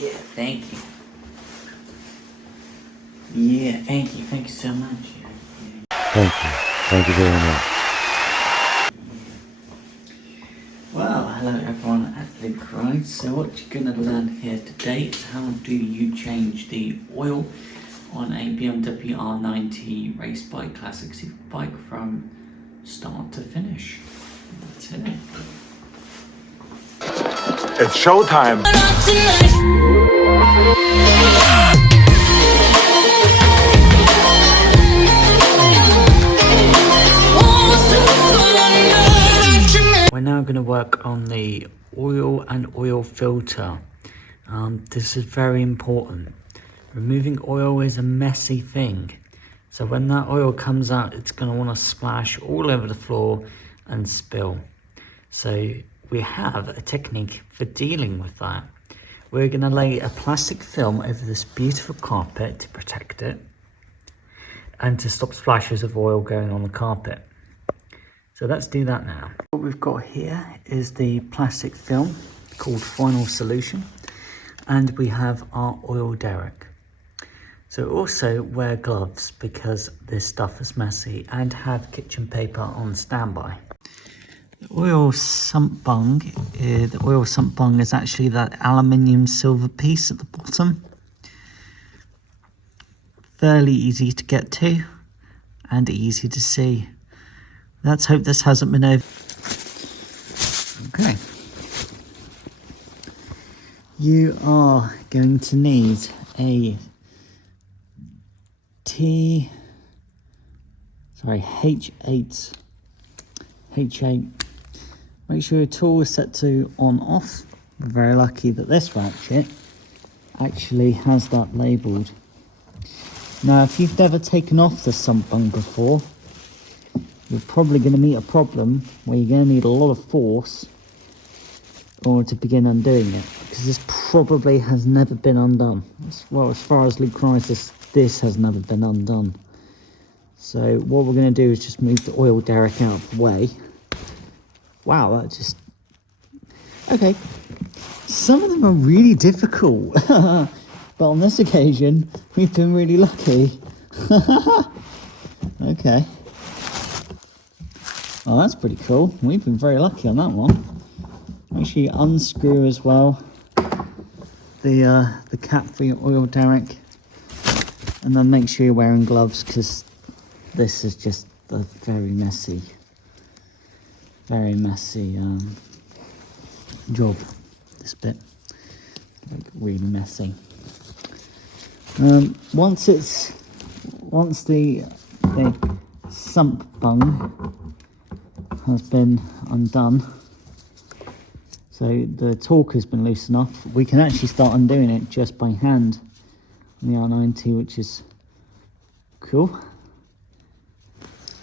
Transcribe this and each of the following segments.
Yeah, thank you. Yeah, thank you so much. Thank you very much. Well, hello everyone at Luke Rides. So what you're going to learn here today is how do you change the oil on a BMW R NineT Race Bike Classic Superbike from start to finish. That's it. It's showtime. We're now going to work on the oil and oil filter. This is very important. Removing oil is a messy thing. So when that oil comes out, it's going to want to splash all over the floor and spill. So we have a technique for dealing with that. We're going to lay a plastic film over this beautiful carpet to protect it and to stop splashes of oil going on the carpet. So let's do that now. What we've got here is the plastic film called Final Solution, and we have our oil derrick. So also wear gloves because this stuff is messy, and have kitchen paper on standby. The oil sump bung is actually that aluminium silver piece at the bottom. Fairly easy to get to and easy to see. Let's hope this hasn't been over. Okay. You are going to need a H8. Make sure your tool is set to on off. We're very lucky that this ratchet actually has that labelled. Now, if you've never taken off the sump bung before, you're probably going to meet a problem where you're going to need a lot of force in order to begin undoing it, because this probably has never been undone. Well, as far as Luke rides, this has never been undone. So what we're going to do is just move the oil derrick out of the way. Wow, that just... Okay, some of them are really difficult, but on this occasion, we've been really lucky. Okay. Oh, that's pretty cool. We've been very lucky on that one. Make sure you unscrew as well the cap for your oil derrick, and then make sure you're wearing gloves, because this is just a very messy job. This bit, like, really messy. Once the sump bung has been undone, so the torque has been loose enough, we can actually start undoing it just by hand on the R90, which is cool.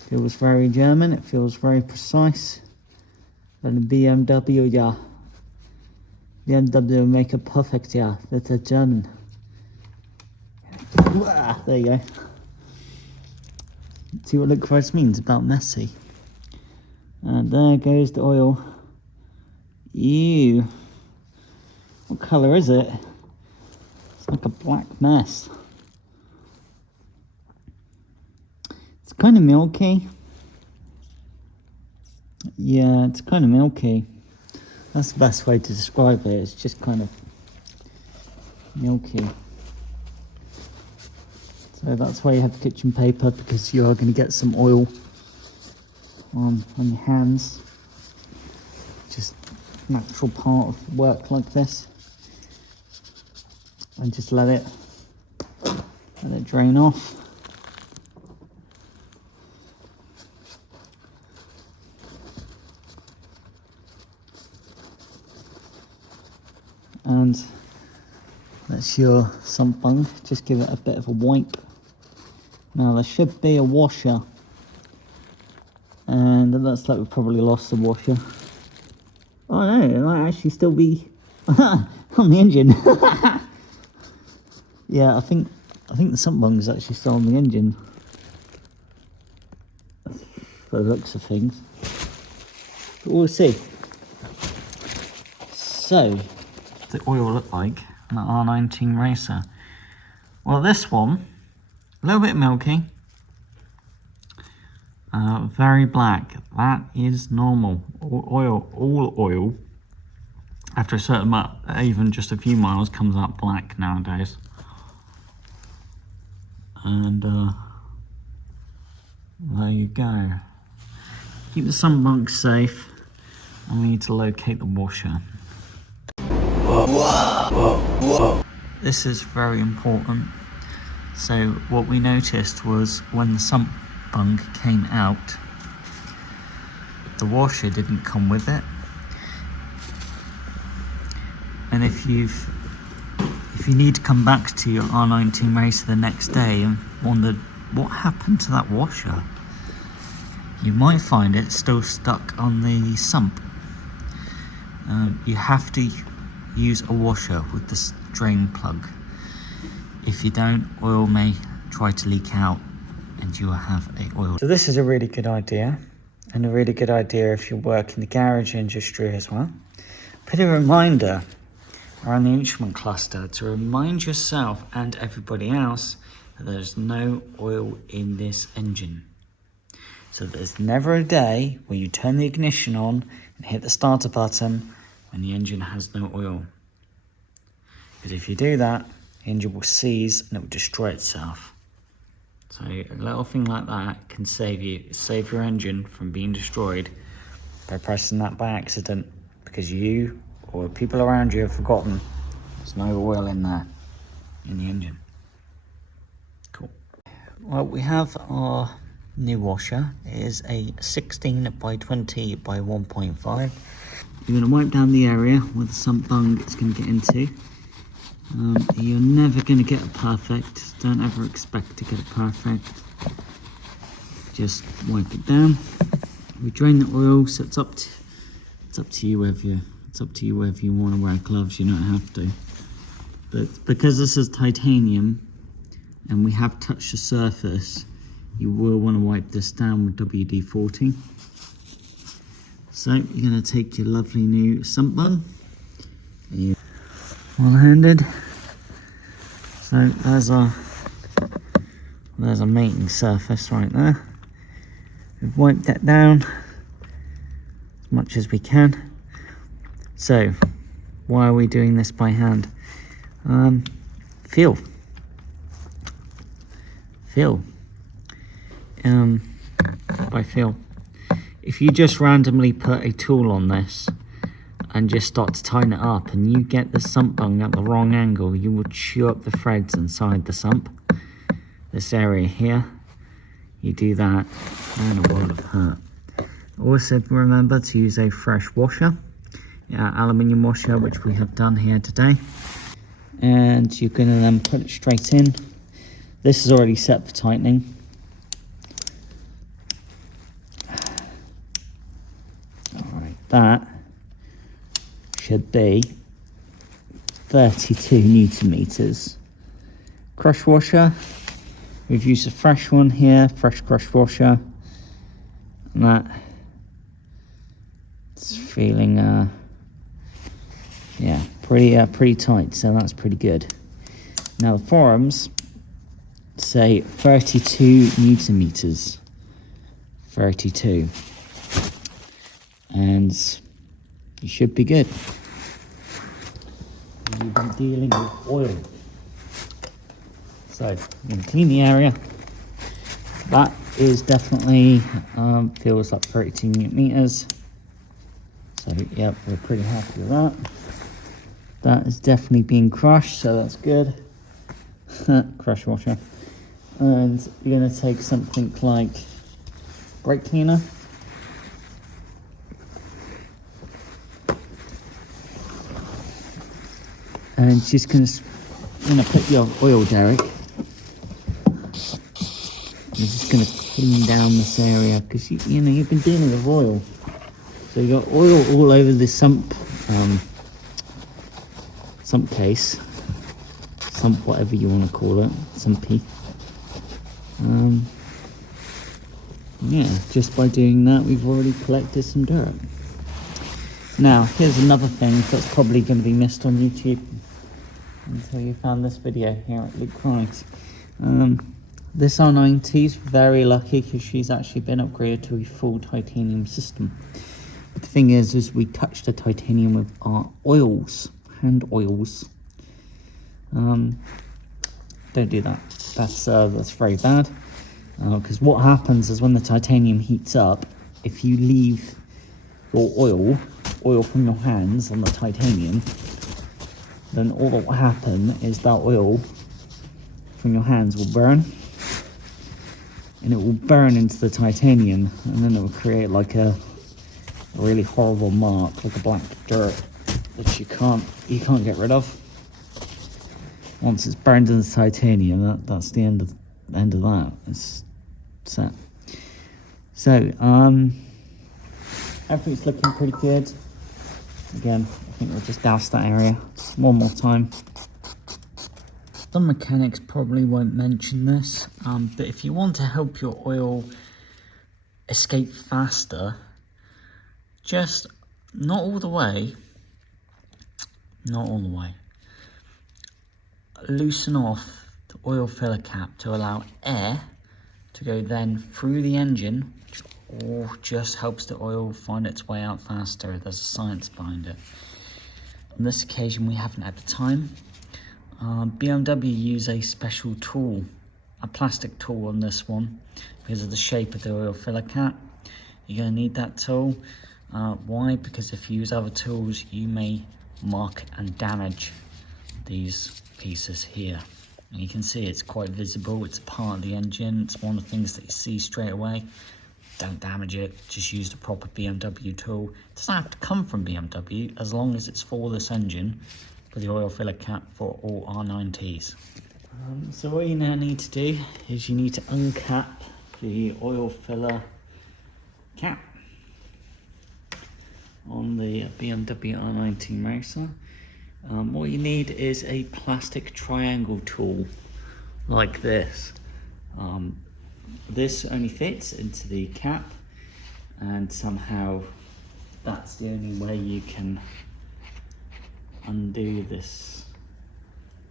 Feels very German, it feels very precise. And the BMW, yeah. BMW make it perfect, yeah. That's a German. There you go. See what Luke Rides means about messy. And there goes the oil. Ew. What colour is it? It's like a black mess. It's kind of milky. Yeah, it's kind of milky. That's the best way to describe it. It's just kind of milky. So that's why you have kitchen paper, because you are going to get some oil on your hands. Just natural part of work like this. And just let it drain off. And that's your sump bung. Just give it a bit of a wipe. Now there should be a washer, and it looks like we've probably lost the washer. Oh no, it might actually still be on the engine. Yeah, I think the sump bung is actually still on the engine, by the looks of things. But we'll see. So, the oil look like the R19 Racer. Well, this one, a little bit milky, very black. That is normal. All oil, after a certain amount, even just a few miles, comes out black nowadays. And there you go. Keep the sunbunk safe, and we need to locate the washer. Whoa. This is very important. So what we noticed was when the sump bung came out, the washer didn't come with it. And if you need to come back to your R19 Racer the next day and wondered what happened to that washer, you might find it still stuck on the sump. You have to use a washer with the drain plug. If you don't, oil may try to leak out and you will have a oil. So this is a really good idea, and a really good idea if you work in the garage industry as well. Put a reminder around the instrument cluster to remind yourself and everybody else that there's no oil in this engine. So there's never a day where you turn the ignition on and hit the starter button when the engine has no oil. Because if you do that, the engine will seize and it will destroy itself. So a little thing like that can save your engine from being destroyed by pressing that by accident, because you or people around you have forgotten there's no oil in there, in the engine. Cool. Well, we have our new washer. It is a 16 by 20 by 1.5. You're going to wipe down the area where the sump bung is going to get into. You're never going to get it perfect. Don't ever expect to get it perfect. Just wipe it down. We drain the oil, so it's up to you whether you want to wear gloves. You don't have to. But because this is titanium and we have touched the surface, you will want to wipe this down with WD-40. So you're going to take your lovely new sump bung. One-handed. So there's a mating surface right there. We've wiped that down as much as we can. So why are we doing this by hand? Feel. By feel. If you just randomly put a tool on this and just start to tighten it up and you get the sump bung at the wrong angle, you will chew up the threads inside the sump. This area here, you do that and a world of hurt. Also remember to use a fresh washer, aluminium washer, which we have done here today. And you're going to then put it straight in. This is already set for tightening. Alright, that should be 32 Newton meters. Crush washer, we've used a fresh one here, fresh crush washer, and that it's feeling yeah, pretty tight, so that's pretty good. Now the forums say 32 Newton meters, 32, and you should be good. You've been dealing with oil. So I'm going to clean the area. That is definitely feels like 32 Newton meters. So yep, we're pretty happy with that. That is definitely being crushed, so that's good. Crush washer. And you're going to take something like brake cleaner. And just going to put your oil derrick. You're just going to clean down this area because you know you've been dealing with oil. So you got oil all over the sump case, sump whatever you want to call it, sumpy. Yeah, just by doing that we've already collected some dirt. Now here's another thing that's probably going to be missed on YouTube. until you found this video here at Luke Chronics. This R9T is very lucky because she's actually been upgraded to a full titanium system. But the thing is we touched the titanium with our oils, hand oils. Don't do that. That's very bad. Because what happens is when the titanium heats up, if you leave your oil from your hands on the titanium, then all that will happen is that oil from your hands will burn, and it will burn into the titanium, and then it will create like a really horrible mark, like a black dirt, which you can't get rid of. Once it's burned into the titanium, that's the end of that. It's set. So everything's looking pretty good. Again, I think we'll just douse that area one more time. Some mechanics probably won't mention this, but if you want to help your oil escape faster, just not all the way, loosen off the oil filler cap to allow air to go then through the engine, or just helps the oil find its way out faster. There's a science behind it. On this occasion we haven't had the time. BMW use a special tool, a plastic tool on this one, because of the shape of the oil filler cap. You're going to need that tool. Why? Because if you use other tools, you may mark and damage these pieces here. And you can see it's quite visible. It's a part of the engine. It's one of the things that you see straight away. Don't damage it. Just use the proper BMW tool. It doesn't have to come from BMW, as long as it's for this engine, for the oil filler cap for all R9Ts. So what you now need to do is you need to uncap the oil filler cap on the BMW R NineT Racer. What you need is a plastic triangle tool like this. This only fits into the cap, and somehow that's the only way you can undo this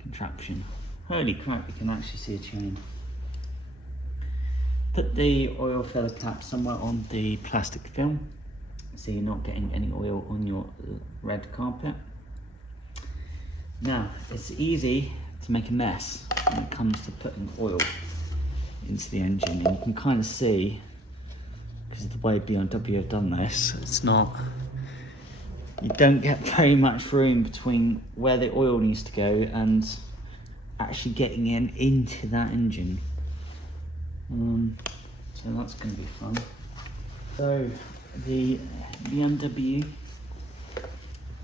contraption. Holy crap, you can actually see a chain. Put the oil filler cap somewhere on the plastic film so you're not getting any oil on your red carpet. Now, it's easy to make a mess when it comes to putting oil into the engine, and you can kind of see, because of the way BMW have done this, you don't get very much room between where the oil needs to go and actually getting into that engine. So that's going to be fun. So the BMW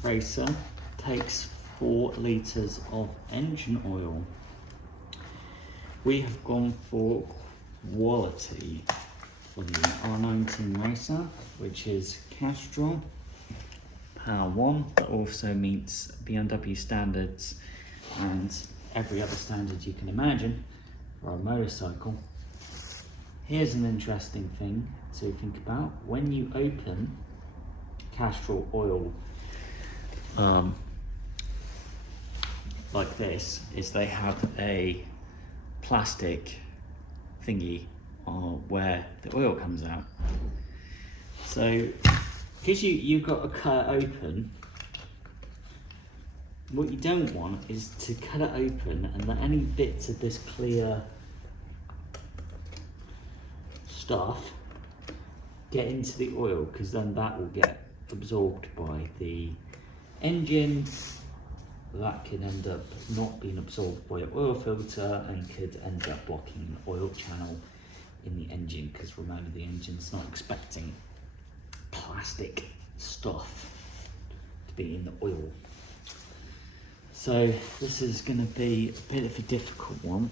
Racer takes 4 litres of engine oil. We have gone for quality for the R9 Racer, which is Castrol Power 1, that also meets BMW standards and every other standard you can imagine for a motorcycle. Here's an interesting thing to think about. When you open Castrol oil like this, is they have a plastic thingy where the oil comes out. So because you've got to cut it open, what you don't want is to cut it open and let any bits of this clear stuff get into the oil, because then that will get absorbed by the engine. That could end up not being absorbed by your oil filter and could end up blocking the oil channel in the engine, because remember, the engine's not expecting plastic stuff to be in the oil. So this is going to be a bit of a difficult one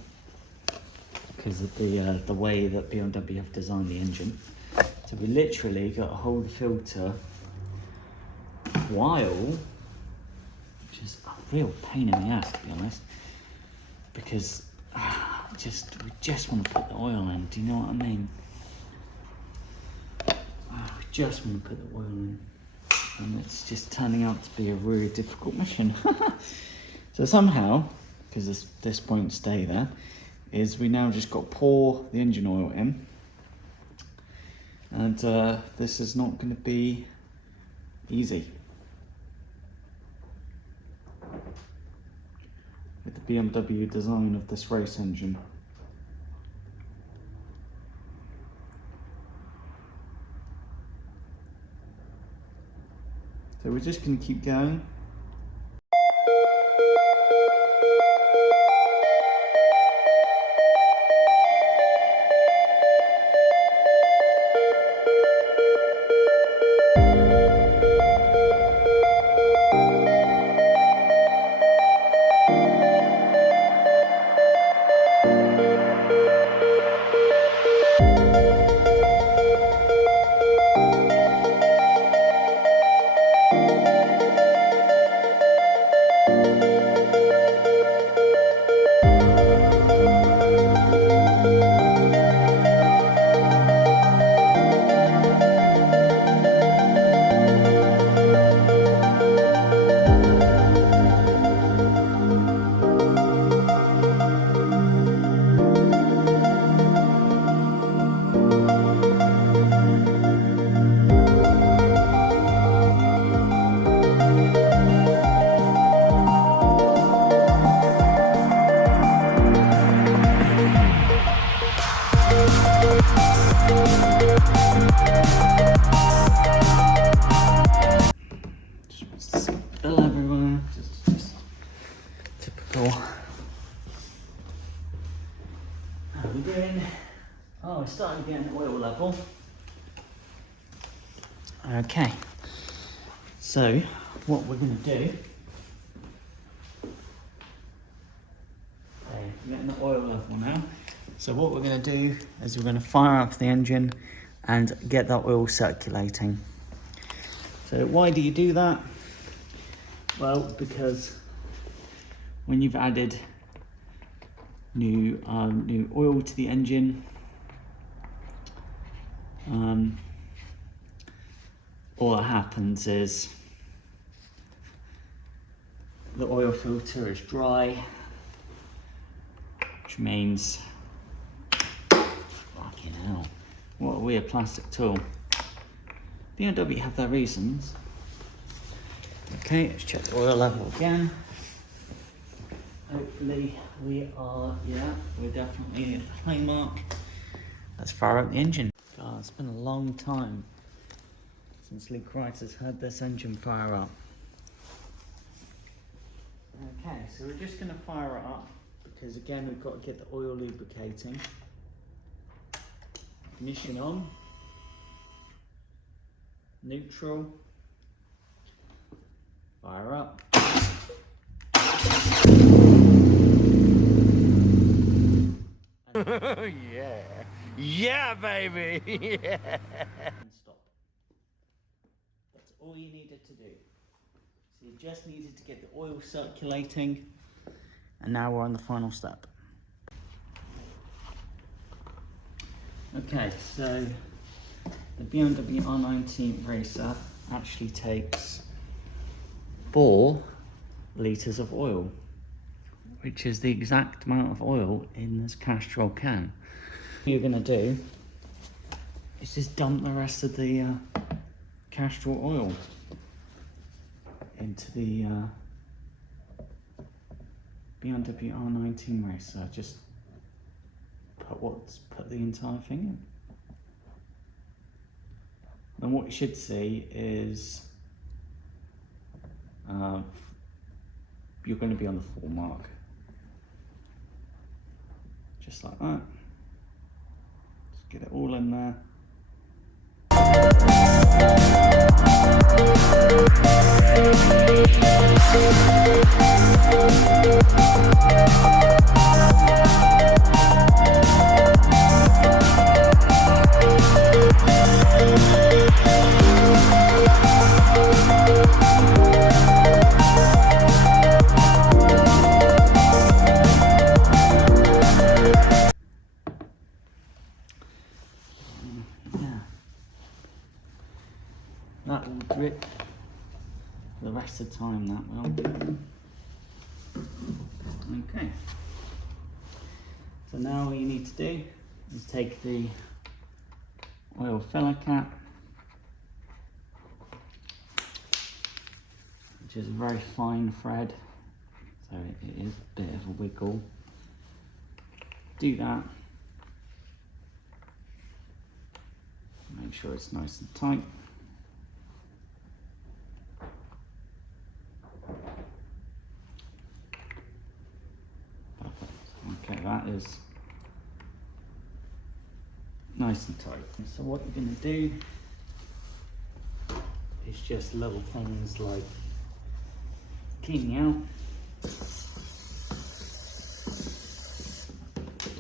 because of the way that BMW have designed the engine. So we literally got to hold the filter while, which is a real pain in the ass, to be honest, because we just want to put the oil in. Do you know what I mean? We just want to put the oil in, and it's just turning out to be a really difficult mission. So somehow, because this won't stay there, is we now just got to pour the engine oil in. And this is not going to be easy. With the BMW design of this race engine. So we're just going to keep going. Spill everywhere, just typical. How are we doing? Oh, we're starting to get an oil level. Okay, so what we're going to do, okay, we're getting the oil level now. So what we're going to do is we're going to fire up the engine and get that oil circulating. So why do you do that? Well, because when you've added new oil to the engine, all that happens is the oil filter is dry, which means, fucking hell, what a weird plastic tool. BMW have their reasons. Okay, let's check the oil level again. Hopefully we are, yeah, we're definitely at the high mark. Let's fire up the engine. God, it's been a long time since Lee Christ has had this engine fire up. Okay, so we're just going to fire it up because again we've got to get the oil lubricating. Ignition on. Neutral. Fire up. Yeah. Yeah, baby. Yeah. And stop. That's all you needed to do. So you just needed to get the oil circulating, and now we're on the final step. Okay, so the BMW R NineT Racer actually takes 4 litres of oil, which is the exact amount of oil in this Castrol can. What you're going to do is just dump the rest of the Castrol oil into the BMW R NineT Racer. Just put the entire thing in. Then what you should see is you're going to be on the 4 mark. Just like that. Just get it all in there. That will drip for the rest of the time, that will. Okay. So now all you need to do is take the oil filler cap, which is a very fine thread, so it is a bit of a wiggle. Do that. Make sure it's nice and tight. Perfect. Okay, that is nice and tight. So what you're going to do is just little things like cleaning out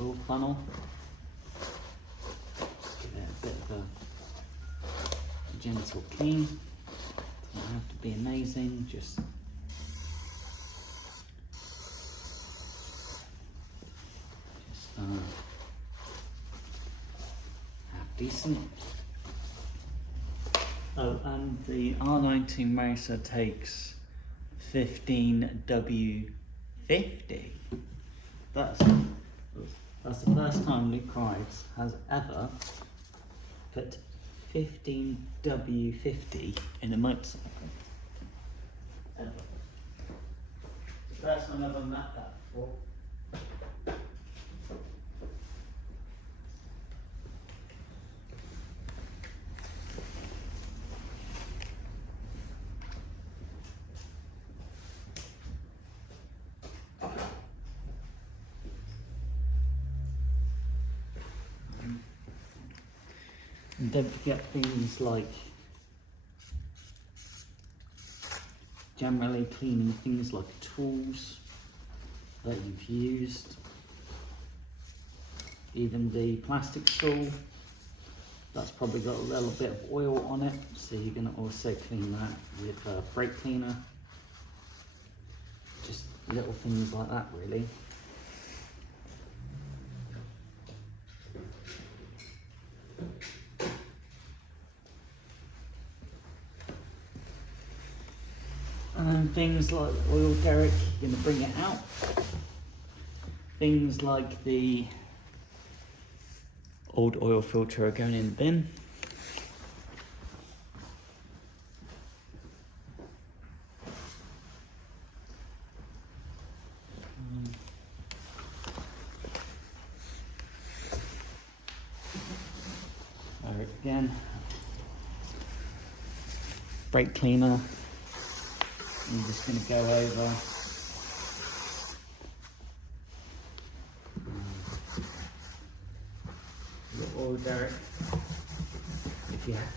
oil funnel. Give it a bit of a gentle clean. Doesn't have to be amazing, just half decent. Oh, and the R19 Racer takes 15W50. That's the first time Luke Rides has ever put 15W50 in a motorcycle. Ever. The first time I've ever met that before. And don't forget things like generally cleaning things like tools that you've used. Even the plastic tool, that's probably got a little bit of oil on it, so you're going to also clean that with a brake cleaner. Just little things like that, really. And things like the oil derrick, you're going to bring it out. Things like the old oil filter are going in the bin. There again, brake cleaner. I'm just going to go over your oil derrick.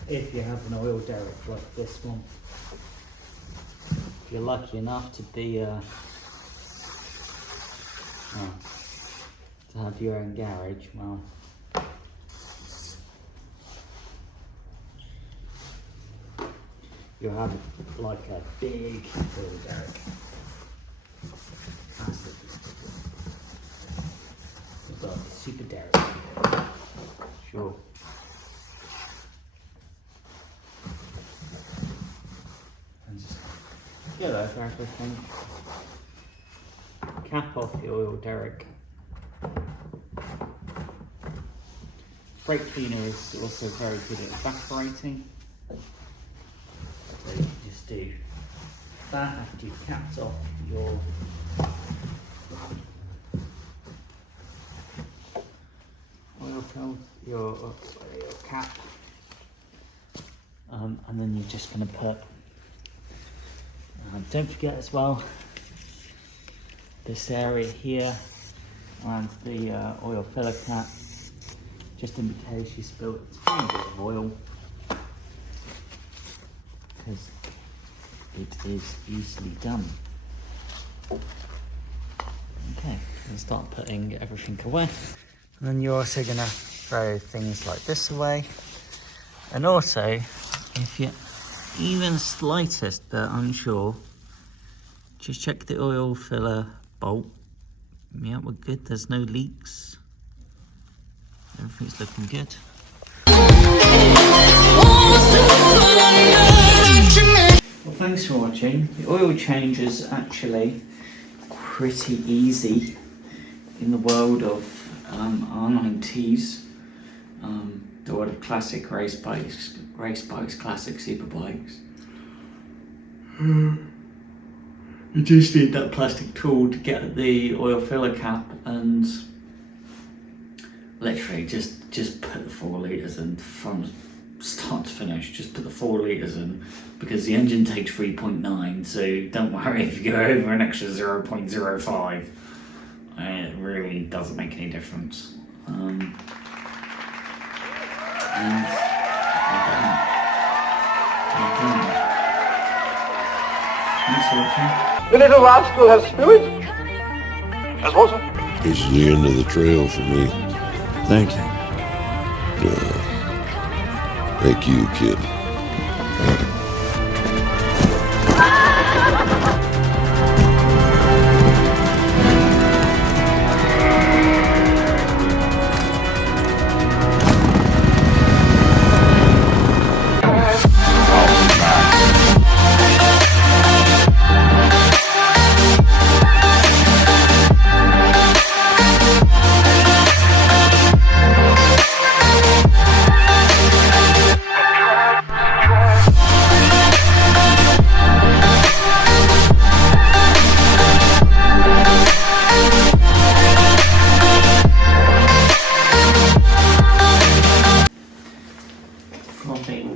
If you have an oil derrick like this one, if you're lucky enough to be to have your own garage, well, you'll have like a big oil derrick. Plastic. You've got a super derrick. Sure. And just get over everything. Cap off the oil derrick. Brake cleaner is also very good at evaporating. So you just do that after you've capped off your oil fill, your cap, and then you're just going to put. Don't forget as well this area here and the oil filler cap, just in case you spill a tiny bit of oil, because it is easily done. Okay, let's start putting everything away. And then you're also going to throw things like this away. And also, if you're even slightest bit unsure, just check the oil filler bolt. Yeah, we're good, there's no leaks. Everything's looking good. Well, thanks for watching. The oil change is actually pretty easy in the world of R9Ts, the world of classic race bikes, classic superbikes. You just need that plastic tool to get the oil filler cap and literally just put the 4 litres in from start to finish. Just put the 4 litres in, because the engine takes 3.9, so don't worry if you go over an extra 0.05. It really doesn't make any difference. And thanks for watching. The little rascal has spirit as water. This is the end of the trail for me. Thank you. Thank you, kid. Dropping